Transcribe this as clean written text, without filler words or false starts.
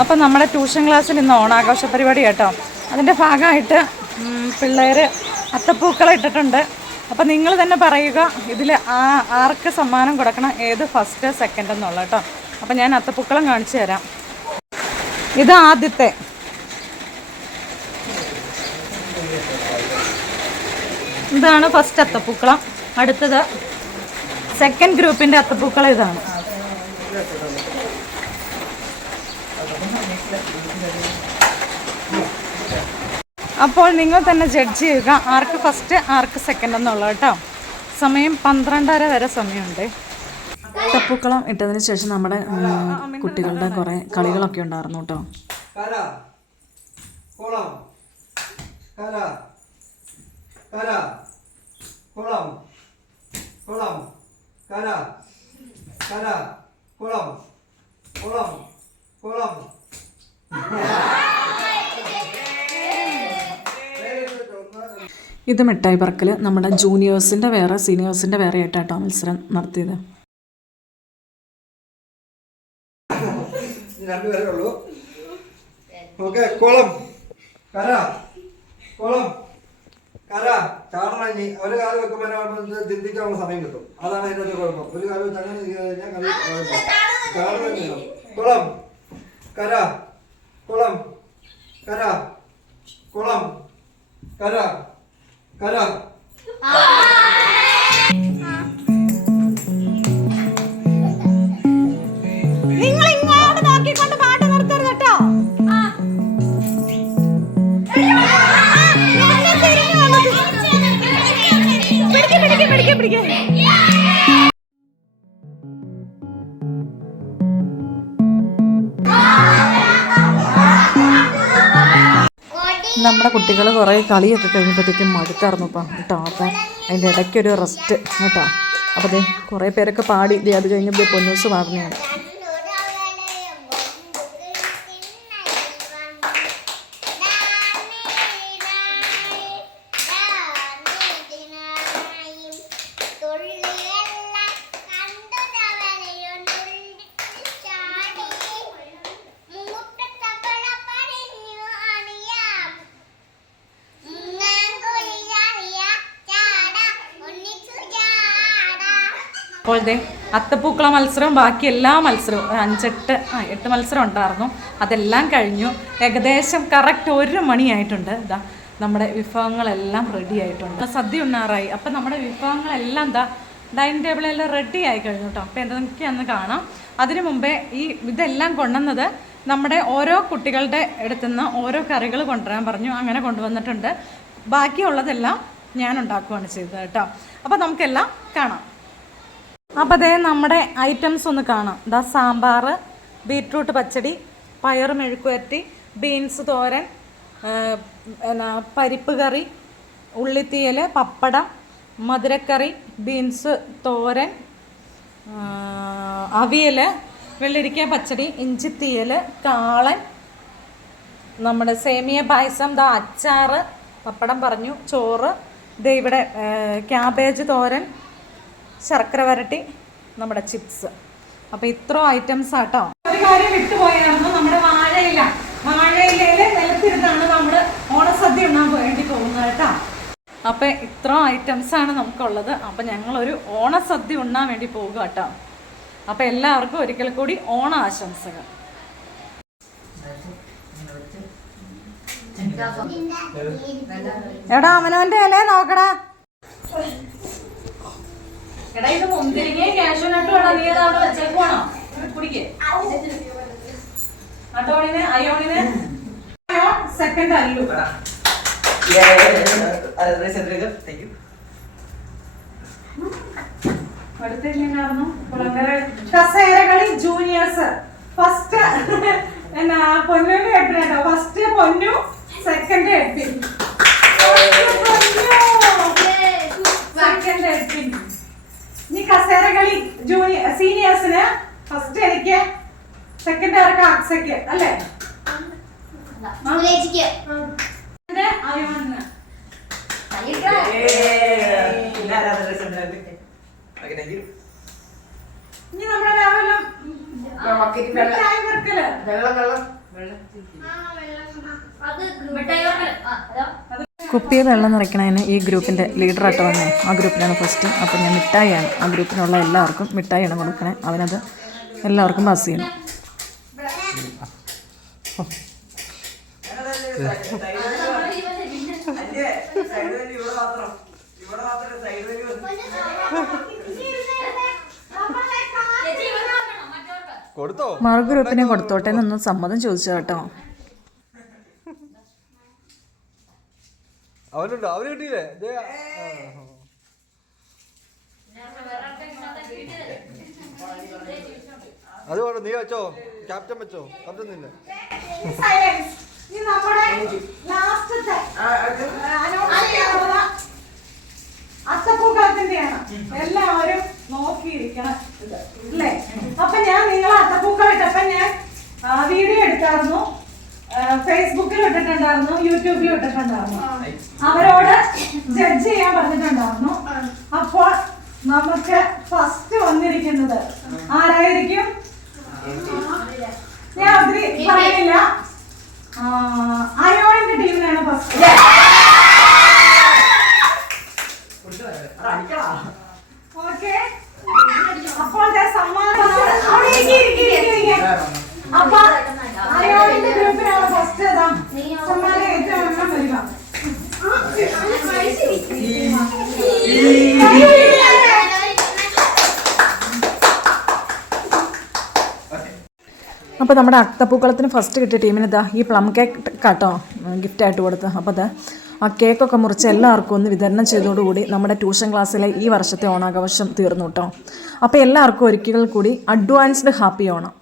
അപ്പം നമ്മുടെ ട്യൂഷൻ ക്ലാസ്സിൽ ഇന്ന് ഓണാഘോഷ പരിപാടി കേട്ടോ. അതിൻ്റെ ഭാഗമായിട്ട് പിള്ളേർ അത്തപ്പൂക്കളം ഇട്ടിട്ടുണ്ട്. അപ്പം നിങ്ങൾ തന്നെ പറയുക ഇതിൽ ആർക്ക് സമ്മാനം കൊടുക്കണം, ഏത് ഫസ്റ്റ് സെക്കൻഡ് എന്നുള്ള കേട്ടോ. അപ്പം ഞാൻ അത്തപ്പൂക്കളം കാണിച്ചു തരാം. ഇത് ആദ്യത്തെ, ഇതാണ് ഫസ്റ്റ് അത്തപ്പൂക്കളം. അടുത്തത് സെക്കൻഡ് ഗ്രൂപ്പിൻ്റെ അത്തപ്പൂക്കളം ഇതാണ്. അപ്പോൾ നിങ്ങൾ തന്നെ ജഡ്ജ് ചെയ്യുക ആർക്ക് ഫസ്റ്റ് ആർക്ക് സെക്കൻഡ് എന്നുള്ളത് കേട്ടോ. സമയം 12:30 വരെ സമയമുണ്ട്. അത്തപ്പൂക്കളം ഇട്ടതിന് ശേഷം നമ്മുടെ കുട്ടികളുടെ കുറേ കളികളൊക്കെ ഉണ്ടായിരുന്നു കേട്ടോ. ഇത് മിഠായി പറക്കൽ നമ്മുടെ ജൂനിയേഴ്സിൻ്റെ വേറെ സീനിയേഴ്സിൻ്റെ വേറെ ആയിട്ടാട്ടോ മത്സരം നടത്തിയത്. ഒരു കാലം വെക്കുമ്പോൾ ചിന്തിക്കാനുള്ള സമയം കിട്ടും. അതാണ് അതിൻ്റെ കുഴപ്പം. ഒരു കാലം വെച്ച് അങ്ങനെ കുളം കര കുളം കര കുളം കര കര. നിങ്ങൾ ഇങ്ങോട്ട് നോക്കിക്കൊണ്ട് പാട്ട് നിർത്തരുത് കേട്ടോ. നമ്മുടെ കുട്ടികൾ കുറേ കളിയൊക്കെ കഴിയുമ്പോഴത്തേക്കും മടുത്തായിരുന്നു കേട്ടോ. അപ്പം അതിൻ്റെ ഇടയ്ക്കൊരു റെസ്റ്റ് കേട്ടോ. അപ്പോൾ അതെ കുറേ പേരൊക്കെ പാടി അത് കഴിഞ്ഞപ്പോൾ പൊന്നൂസ് പാടുന്നതാണ്. അപ്പോൾ ഇതേ അത്തപ്പൂക്കള മത്സരം ബാക്കി എല്ലാ മത്സരവും 8 മത്സരം ഉണ്ടായിരുന്നു. അതെല്ലാം കഴിഞ്ഞു. ഏകദേശം കറക്റ്റ് 1 മണിയായിട്ടുണ്ട്. ഇതാ നമ്മുടെ വിഭവങ്ങളെല്ലാം റെഡി ആയിട്ടുണ്ട്. സദ്യ ഉണ്ണാറായി. അപ്പം നമ്മുടെ വിഭവങ്ങളെല്ലാം എന്താ ഡൈനിങ് ടേബിളെല്ലാം റെഡി ആയി കഴിഞ്ഞു കേട്ടോ. അപ്പോൾ എന്തൊക്കെയാണെന്ന് കാണാം. അതിനു മുമ്പേ ഇതെല്ലാം കൊണ്ടുവന്നത് നമ്മുടെ ഓരോ കുട്ടികളുടെ അടുത്തുനിന്ന് ഓരോ കറികൾ കൊണ്ടുവരാൻ പറഞ്ഞു. അങ്ങനെ കൊണ്ടുവന്നിട്ടുണ്ട്. ബാക്കിയുള്ളതെല്ലാം ഞാൻ ഉണ്ടാക്കുകയാണ് ചെയ്തത് കേട്ടോ. അപ്പോൾ നമുക്കെല്ലാം കാണാം. അപ്പോൾ അതേ നമ്മുടെ ഐറ്റംസ് ഒന്ന് കാണാം. ഇതാ സാമ്പാർ, ബീറ്റ്റൂട്ട് പച്ചടി, പയർ മെഴുക്കുവരട്ടി, ബീൻസ് തോരൻ, പരിപ്പ് കറി, ഉള്ളിത്തീയൽ, പപ്പടം, മധുരക്കറി, ബീൻസ് തോരൻ, അവിയൽ, വെള്ളരിക്ക പച്ചടി, ഇഞ്ചിത്തീയൽ, കാളൻ, നമ്മുടെ സേമിയ പായസം, ദാ അച്ചാർ, പപ്പടം പറഞ്ഞു, ചോറ്, ദേ ഇവിടെ ക്യാബേജ് തോരൻ, ശർക്കര വരട്ടി, നമ്മുടെ ചിപ്സ്. അപ്പോൾ ഇത്ര ഐറ്റംസ് ആട്ടോ. ഒരു കാര്യം വിട്ടുപോയായിരുന്നു, നമ്മുടെ വാഴയിലയിൽ നിലത്തിരുന്നാണ് നമ്മൾ ഓണസദ്യ ഉണ്ണാൻ വേണ്ടി പോകുന്നത് കേട്ടോ. അപ്പോൾ ഇത്ര ഐറ്റംസാണ് നമുക്കുള്ളത്. അപ്പോൾ ഞങ്ങളൊരു ഓണസദ്യ ഉണ്ണാൻ വേണ്ടി പോകുക കേട്ടോ. അപ്പോൾ എല്ലാവർക്കും ഒരിക്കൽ കൂടി ഓണ ആശംസകൾ. എടാ അവനവൻ്റെ ഇല നോക്കടാ. എടാ ഇത് മുന്തിരിങ്ങയും കാഷ്യൂനട്ടും വേണം. നീ അത് അവിടെ വെച്ചേക്കുവാണോ? കുടിക്കേ അട്ടോണിന് അയോണിന് സെക്കൻഡ് അല്ലു. അടുത്തെങ്ങനെയായിരുന്നു കസേരകളി ജൂനിയേഴ്സ്. ഫസ്റ്റ് പൊന്നുവിന്റെ എട്ടിനോ. ഫസ്റ്റ് പൊന്നു, സെക്കൻഡ് എട്ടിൻ, സെക്കൻഡ് എട്ടിൻ. ഇനി കസേരകളി സീനിയേഴ്സിന് ഫസ്റ്റ് എനിക്ക്, സെക്കൻഡ് ആർക്ക് അക്സയ്ക്ക് അല്ലേ? അയോണിന്. ഇനി നമ്മുടെ വെള്ളം കുപ്പിയിൽ വെള്ളം നിറയ്ക്കണതിന് ഈ ഗ്രൂപ്പിൻ്റെ ലീഡറായിട്ട് വന്നേ ആ ഗ്രൂപ്പിലാണ് ഫസ്റ്റ്. അപ്പോൾ ഞാൻ മിഠായിയാണ് ആ ഗ്രൂപ്പിലുള്ള എല്ലാവർക്കും മിഠായിയാണ് കൊടുക്കണേ. അവനത് എല്ലാവർക്കും പാസ് ചെയ്യണം. മറു ഗ്രൂപ്പിനെ കൊടുത്തോട്ടെ എന്നൊന്ന് സമ്മതം ചോദിച്ചു കേട്ടോ. അവനുണ്ടോ? അവന് കിട്ടിയില്ലേ? അത് വേണം, നീ വെച്ചോ, ക്യാപ്റ്റൻ വെച്ചോ. ക്യാപ്റ്റൻ നിന്നെ അത്തപ്പൂക്കളത്തിന്റെയാണ് എല്ലാവരും നോക്കിയിരിക്കണം അല്ലേ? അപ്പൊ ഞാൻ നിങ്ങളെ അത്തപ്പൂക്കൾ ഇട്ടപ്പോ ഞാൻ വീഡിയോ എടുത്തായിരുന്നു, ഫേസ്ബുക്കിൽ ഇട്ടിട്ടുണ്ടായിരുന്നു, യൂട്യൂബിൽ ഇട്ടിട്ടുണ്ടായിരുന്നു. അവരോട് ജഡ്ജ് ചെയ്യാൻ പറഞ്ഞിട്ടുണ്ടായിരുന്നു. അപ്പോൾ നമുക്ക് ഫസ്റ്റ് വന്നിരിക്കുന്നത് ആരായിരിക്കും? ഞാൻ ഒത്തിരി പറയുന്നില്ല, അയോണിന്റെ ടീമിനാണ് ഫസ്റ്റ്. ഓക്കെ, അപ്പോൾ സമ്മാനം അപ്പൊ അയോണിന്റെ ഗ്രൂപ്പിനാണ് ഫസ്റ്റ്. സമ്മാനം ഏറ്റവും എണ്ണം വരിക. അപ്പോൾ നമ്മുടെ അത്തപ്പൂക്കളത്തിന് ഫസ്റ്റ് കിട്ടിയ ടീമിന് ഇതാ ഈ പ്ലം കേക്ക് കേട്ടോ ഗിഫ്റ്റായിട്ട് കൊടുത്ത്. അപ്പോൾ അത് ആ കേക്കൊക്കെ മുറിച്ച് എല്ലാവർക്കും ഒന്ന് വിതരണം ചെയ്തതോടുകൂടി നമ്മുടെ ട്യൂഷൻ ക്ലാസ്സിലെ ഈ വർഷത്തെ ഓണാഘോഷം തീർന്നു കേട്ടോ. അപ്പോൾ എല്ലാവർക്കും ഒരിക്കൽ കൂടി അഡ്വാൻസ്ഡ് ഹാപ്പി ഓണം.